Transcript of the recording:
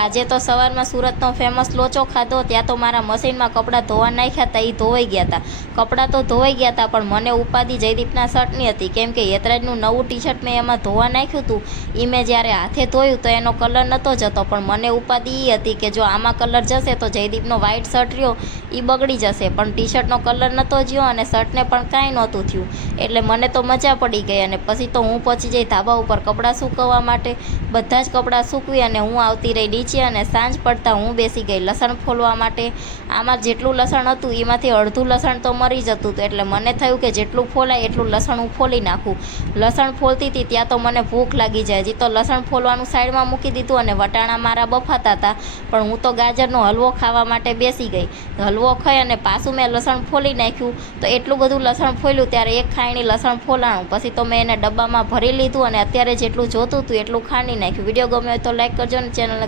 આજે તો સવારમાં સુરતનો ફેમસ લોચો ખાધો, ત્યાં તો મારા મશીનમાં કપડાં ધોવા નાખ્યા હતા, એ ધોવાઈ ગયા હતા. કપડાં તો ધોવાઈ ગયા હતા, પણ મને ઉપાધિ જયદીપના શર્ટની હતી, કેમ કે યતરાજનું નવું ટી શર્ટ મેં એમાં ધોવા નાખ્યું હતું. એ મેં જ્યારે હાથે ધોયું તો એનો કલર નહોતો જતો, પણ મને ઉપાધિ એ હતી કે જો આમાં કલર જશે તો જયદીપનો વ્હાઇટ શર્ટ રહ્યો એ બગડી જશે, પણ ટી શર્ટનો કલર નહોતો જ્યો અને શર્ટને પણ કાંઈ નહોતું થયું. એટલે મને તો મજા પડી ગઈ અને પછી તો હું પહોંચી જઈ ધાબા ઉપર કપડાં સૂકવવા માટે. બધા જ કપડાં સૂકવી અને હું આવતી રહી નીચે અને સાંજ પડતા હું બેસી ગઈ લસણ ફોલવા માટે. આમાં જેટલું લસણ હતું એમાંથી અડધું લસણ તો મરી જતું હતું, એટલે મને થયું કે જેટલું ફોલાય એટલું લસણ હું ફોલી નાખું. લસણ ફોલતી હતી ત્યાં તો મને ભૂખ લાગી જાય, હજી તો લસણ ફોલવાનું સાઈડમાં મૂકી દીધું અને વટાણા મારા બફાતા હતા, પણ હું તો ગાજરનો હલવો ખાવા માટે બેસી ગઈ. હલવો ખાઈ અને પાછું મેં લસણ ફોલી નાખ્યું, તો એટલું બધું લસણ ફોલ્યું ત્યારે એક ખાયણી લસણ ફોલાણું. પછી તો મેં એને ડબ્બામાં ભરી લીધું અને અત્યારે જેટલું જોતું હતું એટલું ખાંડી નાખ્યું. વિડીયો ગમ્યો હોય તો લાઈક કરજો અને ચેનલને